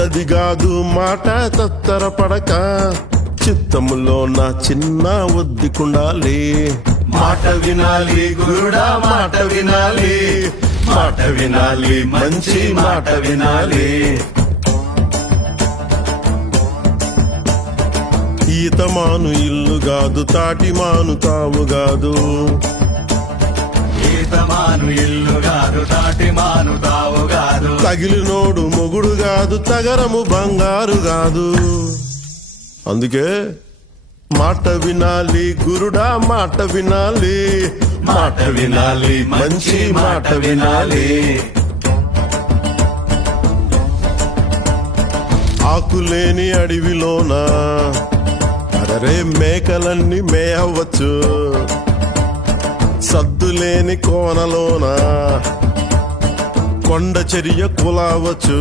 గది కాదు మాట తత్తరపడక చిత్తములో నా చిన్న ఒద్దికుండాలి మాట వినాలి గురుడా మాట వినాలి మాట వినాలి మంచి మాట వినాలి ఈతమాను ఇల్లు కాదు తాటిమాను తావు కాదు ఈతమాను ఇల్లు కాదు తాటిమాను తావు కాదు తగిలినోడు మొగుడు కాదు తగరము బంగారు కాదు అందుకే మాట వినాలి గురుడా మాట వినాలి మాట వినాలి మంచి మాట వినాలి ఆకులేని అడవిలోన అరే మేకలన్నీ మేయవచ్చు సద్దులేని కోనలోన కొండ చర్య కులావచ్చు